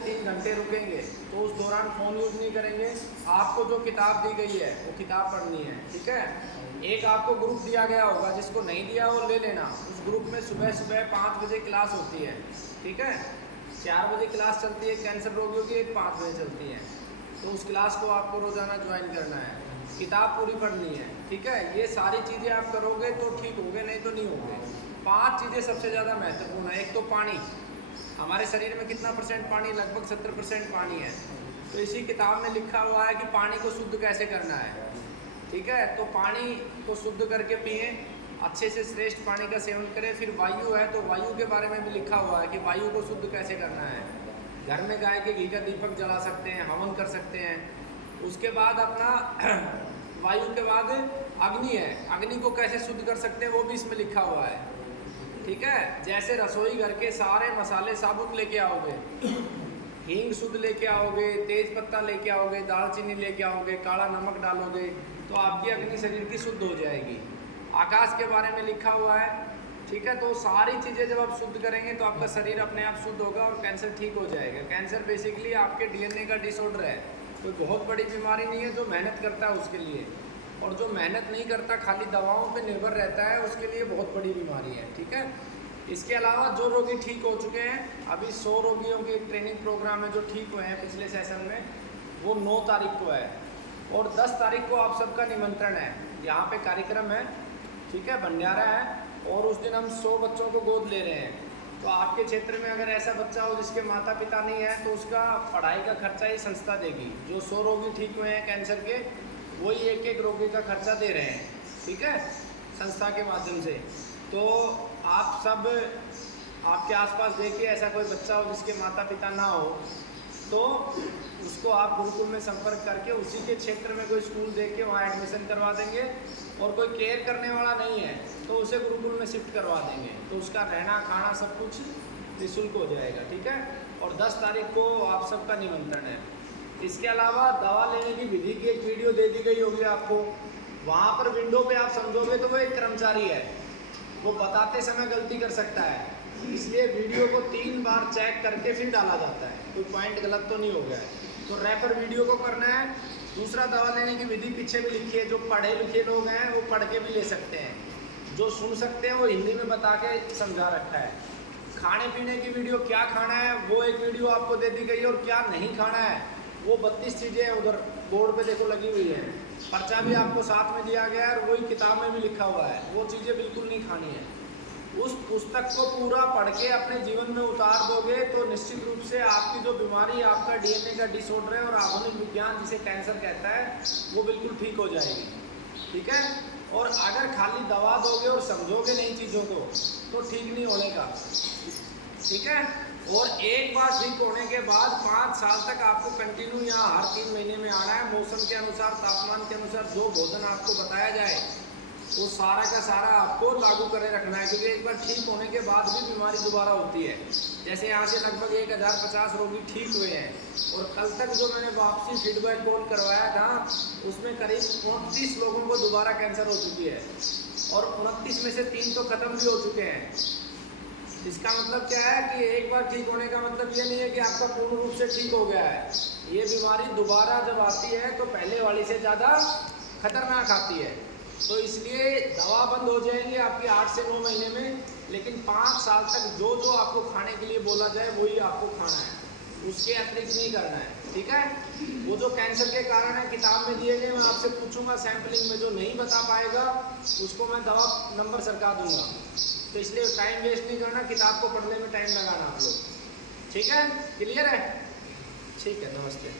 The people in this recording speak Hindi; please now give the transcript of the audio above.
3 घंटे रुकेंगे तो उस दौरान फ़ोन यूज़ नहीं करेंगे। आपको जो किताब दी गई है वो किताब पढ़नी है, ठीक है। एक आपको ग्रुप दिया गया होगा, जिसको नहीं दिया वो ले लेना। उस ग्रुप में सुबह सुबह 5 बजे क्लास होती है, ठीक है। 4 बजे क्लास चलती है कैंसर रोगियों की, एक 5 बजे चलती है। तो उस क्लास को आपको रोज़ाना ज्वाइन करना है, किताब पूरी पढ़नी है, ठीक है। ये सारी चीज़ें आप करोगे तो ठीक होगे, नहीं तो नहीं होगे। 5 चीज़ें सबसे ज़्यादा महत्वपूर्ण है। एक तो पानी, हमारे शरीर में कितना परसेंट पानी, लगभग 70% पानी है। तो इसी किताब में लिखा हुआ है कि पानी को शुद्ध कैसे करना है, ठीक है। तो पानी को शुद्ध करके पिए, अच्छे से श्रेष्ठ पानी का सेवन करें। फिर वायु है, तो वायु के बारे में भी लिखा हुआ है कि वायु को शुद्ध कैसे करना है। घर में गाय के घी का दीपक जला सकते हैं, हवन कर सकते हैं। उसके बाद अपना वायु के बाद अग्नि है, अग्नि को कैसे शुद्ध कर सकते हैं वो भी इसमें लिखा हुआ है, ठीक है। जैसे रसोई घर के सारे मसाले साबुत लेके आओगे, हींग शुद्ध लेके आओगे, तेज पत्ता लेके आओगे, दालचीनी लेके आओगे, काला नमक डालोगे, तो आपकी अग्नि शरीर की शुद्ध हो जाएगी। आकाश के बारे में लिखा हुआ है, ठीक है। तो सारी चीज़ें जब आप शुद्ध करेंगे तो आपका शरीर अपने आप शुद्ध होगा और कैंसर ठीक हो जाएगा। कैंसर बेसिकली आपके डीएनए का डिसऑर्डर है, कोई बहुत बड़ी बीमारी नहीं है। जो मेहनत करता है उसके लिए, और जो मेहनत नहीं करता, खाली दवाओं पे निर्भर रहता है, उसके लिए बहुत बड़ी बीमारी है, ठीक है। इसके अलावा जो रोगी ठीक हो चुके हैं, अभी 100 रोगियों के ट्रेनिंग प्रोग्राम है जो ठीक हुए हैं पिछले सेशन में, वो 9 तारीख को है। और 10 तारीख को आप सबका निमंत्रण है, यहाँ पे कार्यक्रम है, ठीक है, भंडारा है। और उस दिन हम 100 बच्चों को गोद ले रहे हैं। तो आपके क्षेत्र में अगर ऐसा बच्चा हो जिसके माता पिता नहीं है, तो उसका पढ़ाई का खर्चा ही संस्था देगी। जो 100 रोगी ठीक हुए हैं कैंसर के, वही एक एक रोगी का खर्चा दे रहे हैं, ठीक है, संस्था के माध्यम से। तो आप सब आपके आसपास देखिए ऐसा कोई बच्चा हो जिसके माता पिता ना हो, तो उसको आप गुरुकुल में संपर्क करके उसी के क्षेत्र में कोई स्कूल देख के वहाँ एडमिशन करवा देंगे। और कोई केयर करने वाला नहीं है तो उसे गुरुकुल में शिफ्ट करवा देंगे, तो उसका रहना खाना सब कुछ निःशुल्क हो जाएगा, ठीक है। और 10 तारीख को आप सबका निमंत्रण है। इसके अलावा दवा लेने की विधि की एक वीडियो दे दी गई होगी आपको, वहाँ पर विंडो पे आप समझोगे तो वो एक कर्मचारी है, वो बताते समय गलती कर सकता है, इसलिए वीडियो को 3 बार चेक करके फिर डाला जाता है, कोई पॉइंट गलत तो नहीं हो गया है। तो रेफर वीडियो को करना है। दूसरा, दवा लेने की विधि पीछे भी लिखी है, जो पढ़े लिखे लोग हैं वो पढ़ के भी ले सकते हैं, जो सुन सकते हैं वो हिंदी में बता के समझा रखा है। खाने पीने की वीडियो, क्या खाना है वो एक वीडियो आपको दे दी गई है, और क्या नहीं खाना है वो 32 चीज़ें उधर बोर्ड पे देखो लगी हुई है। पर्चा भी आपको साथ में दिया गया है और वही किताब में भी लिखा हुआ है, वो चीज़ें बिल्कुल नहीं खानी है। उस पुस्तक को पूरा पढ़ के अपने जीवन में उतार दोगे तो निश्चित रूप से आपकी जो बीमारी, आपका डीएनए का डिसऑर्डर है और आधुनिक विज्ञान जिसे कैंसर कहता है, वो बिल्कुल ठीक हो जाएगी, ठीक है। और अगर खाली दवा दोगे और समझोगे नहीं चीज़ों को, तो ठीक नहीं होने का, ठीक है। और एक बार ठीक होने के बाद 5 साल तक आपको कंटिन्यू यहाँ हर 3 महीने में आना है। मौसम के अनुसार, तापमान के अनुसार जो भोजन आपको बताया जाए वो सारा का सारा आपको लागू करे रखना है, क्योंकि एक बार ठीक होने के बाद भी बीमारी दोबारा होती है। जैसे यहाँ से लगभग 1050 रोगी ठीक हुए हैं, और कल तक जो मैंने वापसी फीडबैक कॉल करवाया था उसमें करीब 29 लोगों को दोबारा कैंसर हो चुकी है, और 29 में से 3 तो ख़त्म भी हो चुके हैं। इसका मतलब क्या है कि एक बार ठीक होने का मतलब ये नहीं है कि आपका पूर्ण रूप से ठीक हो गया है। ये बीमारी दोबारा जब आती है तो पहले वाली से ज़्यादा खतरनाक आती है। तो इसलिए दवा बंद हो जाएंगी आपकी 8 से 9 महीने में, लेकिन 5 साल तक जो जो आपको खाने के लिए बोला जाए वही आपको खाना है, उसके अतिरिक्त नहीं करना है, ठीक है। वो जो कैंसर के कारण है किताब में दिए गए, मैं आपसे पूछूंगा सैम्पलिंग में, जो नहीं बता पाएगा उसको मैं दवा नंबर सरका दूंगा। तो इसलिए टाइम वेस्ट नहीं करना, किताब को पढ़ने में टाइम लगाना आप लोग, ठीक है। क्लियर है? ठीक है, नमस्ते।